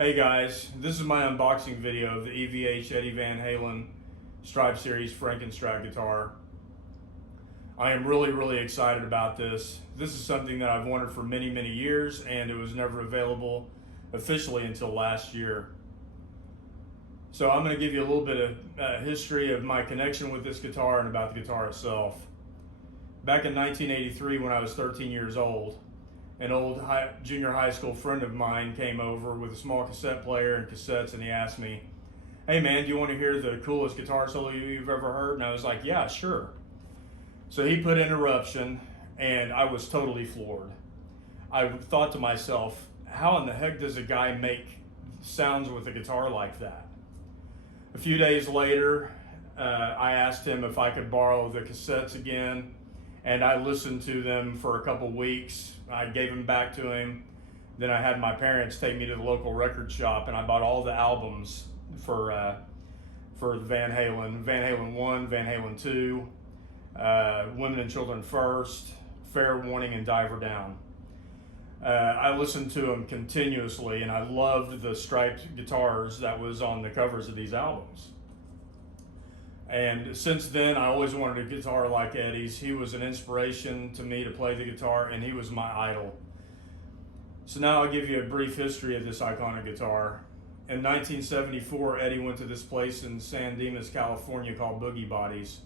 Hey guys, this is my unboxing video of the EVH Eddie Van Halen Stripe Series Frankenstrat guitar. I am really excited about this. This is something that I've wanted for many years, and it was never available officially until last year. So I'm going to give you a little bit of history of my connection with this guitar and about the guitar itself. Back in 1983, when I was 13 years old, an old junior high school friend of mine came over with a small cassette player and cassettes, and he asked me, "Hey man, do you want to hear the coolest guitar solo you've ever heard?" And I was like, "Yeah, sure." So he put in Eruption, and I was totally floored. I thought to myself, how in the heck does a guy make sounds with a guitar like that? A few days later, I asked him if I could borrow the cassettes again, and I listened to them for a couple weeks. I gave them back to him. Then I had my parents take me to the local record shop, and I bought all the albums for Van Halen. Van Halen 1, Van Halen 2, Women and Children First, Fair Warning, and Diver Down. I listened to them continuously, and I loved the striped guitars that was on the covers of these albums. And since then, I always wanted a guitar like Eddie's. He was an inspiration to me to play the guitar, and he was my idol. So now I'll give you a brief history of this iconic guitar. In 1974, Eddie went to this place in San Dimas, California called Boogie Bodies.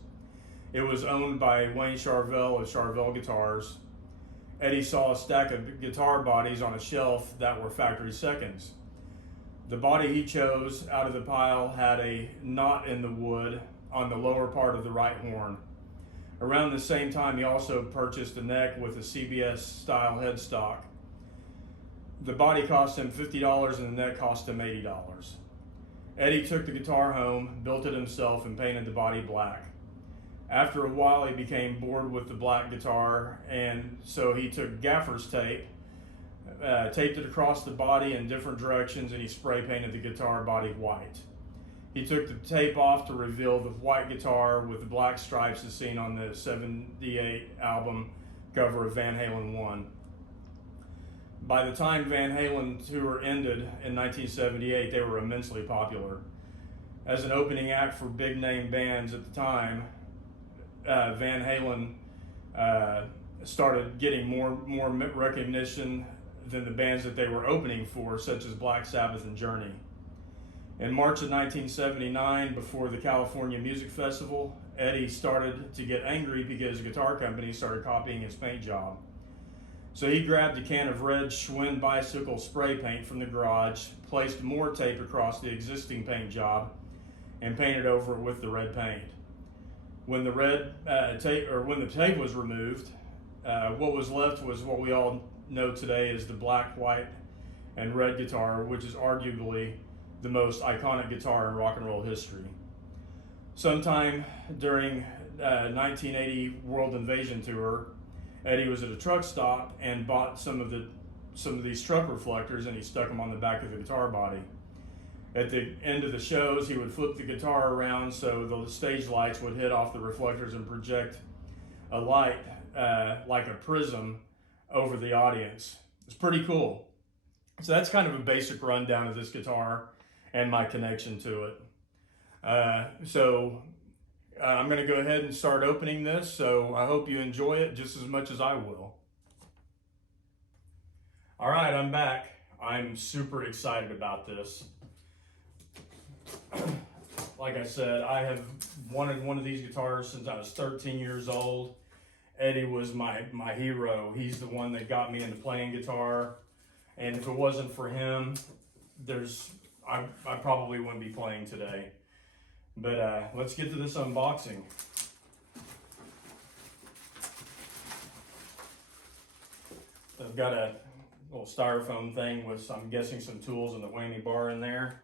It was owned by Wayne Charvel of Charvel Guitars. Eddie saw a stack of guitar bodies on a shelf that were factory seconds. The body he chose out of the pile had a knot in the wood on the lower part of the right horn. Around the same time, he also purchased a neck with a CBS style headstock. The body cost him $50 and the neck cost him $80. Eddie took the guitar home, built it himself, and painted the body black. After a while, he became bored with the black guitar, and so he took gaffer's tape, taped it across the body in different directions, and he spray painted the guitar body white. He took the tape off to reveal the white guitar with the black stripes as seen on the '78 album cover of Van Halen 1. By the time Van Halen tour ended in 1978, they were immensely popular. As an opening act for big name bands at the time, Van Halen started getting more recognition than the bands that they were opening for, such as Black Sabbath and Journey. In March of 1979, before the California Music Festival, Eddie started to get angry because guitar companies started copying his paint job. So he grabbed a can of red Schwinn bicycle spray paint from the garage, placed more tape across the existing paint job, and painted over it with the red paint. When the tape was removed, what was left was what we all know today as the black, white, and red guitar, which is arguably the most iconic guitar in rock and roll history. Sometime during 1980 World Invasion Tour, Eddie was at a truck stop and bought some of these truck reflectors, and he stuck them on the back of the guitar body. At the end of the shows, he would flip the guitar around so the stage lights would hit off the reflectors and project a light like a prism over the audience. It's pretty cool. So that's kind of a basic rundown of this guitar and my connection to it. I'm going to go ahead and start opening this, so I hope you enjoy it just as much as I will. All right, I'm back. I'm super excited about this. Like I said, I have wanted one of these guitars since I was 13 years old. Eddie was my hero. He's the one that got me into playing guitar, and if it wasn't for him, I probably wouldn't be playing today. But let's get to this unboxing. I've got a little styrofoam thing with, I'm guessing, some tools and the whammy bar in there.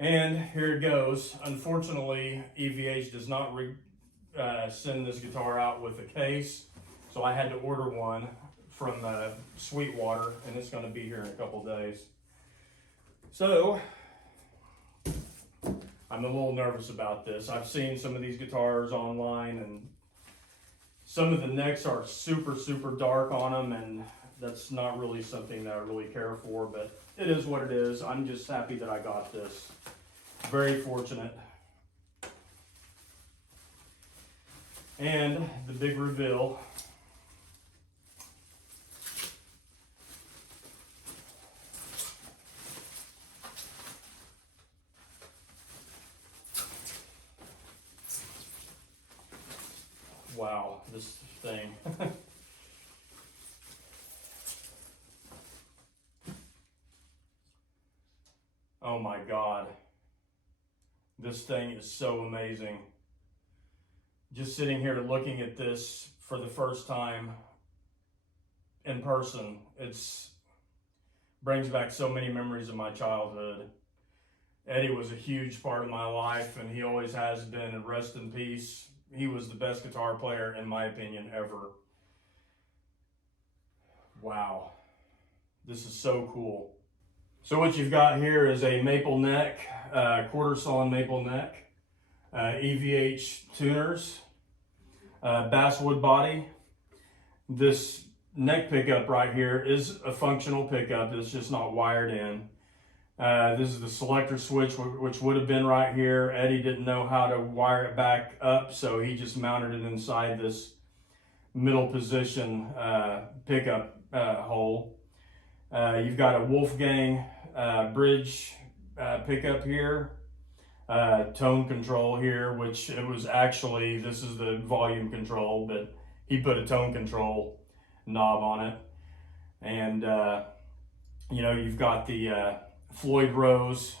And here it goes. Unfortunately, EVH does not send this guitar out with a case, so I had to order one from Sweetwater, and it's going to be here in a couple days. So I'm a little nervous about this. I've seen some of these guitars online, and some of the necks are super dark on them, and that's not really something that I really care for, but it is what it is. I'm just happy that I got this. Very fortunate. And the big reveal. Wow, this thing. Oh my God. This thing is so amazing. Just sitting here looking at this for the first time in person, it's brings back so many memories of my childhood. Eddie was a huge part of my life, and he always has been, and rest in peace. He was the best guitar player, in my opinion, ever. Wow. This is so cool. So what you've got here is a maple neck, quarter sawn maple neck, EVH tuners, basswood body. This neck pickup right here is a functional pickup. It's just not wired in. This is the selector switch, which would have been right here. Eddie didn't know how to wire it back up, so he just mounted it inside this middle position pickup hole. You've got a Wolfgang bridge pickup here, tone control here, which it was actually, this is the volume control, but he put a tone control knob on it. And you know, you've got the Floyd Rose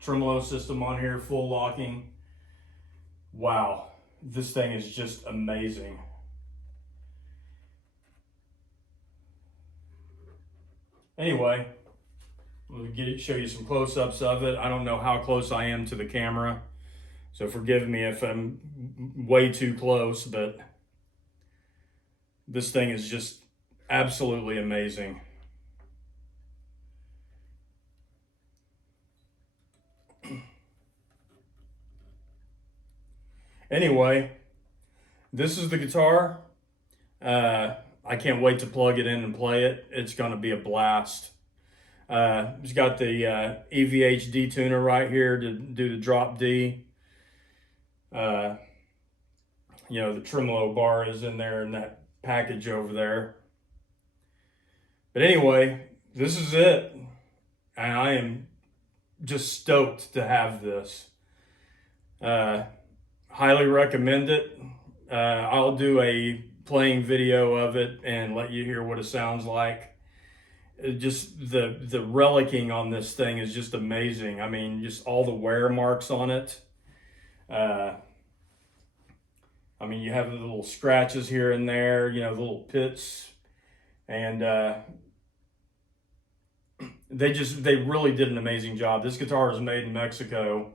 tremolo system on here, full locking. Wow, this thing is just amazing. Anyway, let me show you some close-ups of it. I don't know how close I am to the camera, so forgive me if I'm way too close, but this thing is just absolutely amazing. Anyway, this is the guitar. I can't wait to plug it in and play it. It's going to be a blast. It's got the EVH D tuner right here to do the drop D. You know, the tremolo bar is in there in that package over there. But anyway, this is it. And I am just stoked to have this. Highly recommend it. I'll do a playing video of it and let you hear what it sounds like. Just the relicing on this thing is just amazing. I mean, just all the wear marks on it. I mean, you have the little scratches here and there, you know, the little pits, and they really did an amazing job. This guitar is made in Mexico,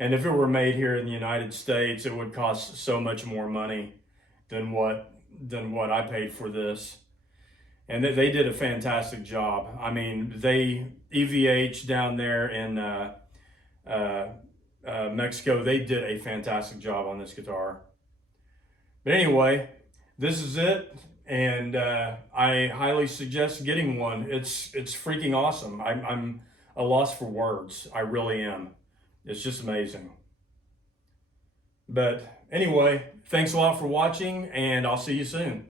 and if it were made here in the United States, it would cost so much more money than what I paid for this. And they did a fantastic job. I mean, EVH down there in Mexico, they did a fantastic job on this guitar. But anyway, this is it, and I highly suggest getting one. It's freaking awesome. I'm a loss for words. I really am. It's just amazing. But anyway, thanks a lot for watching, and I'll see you soon.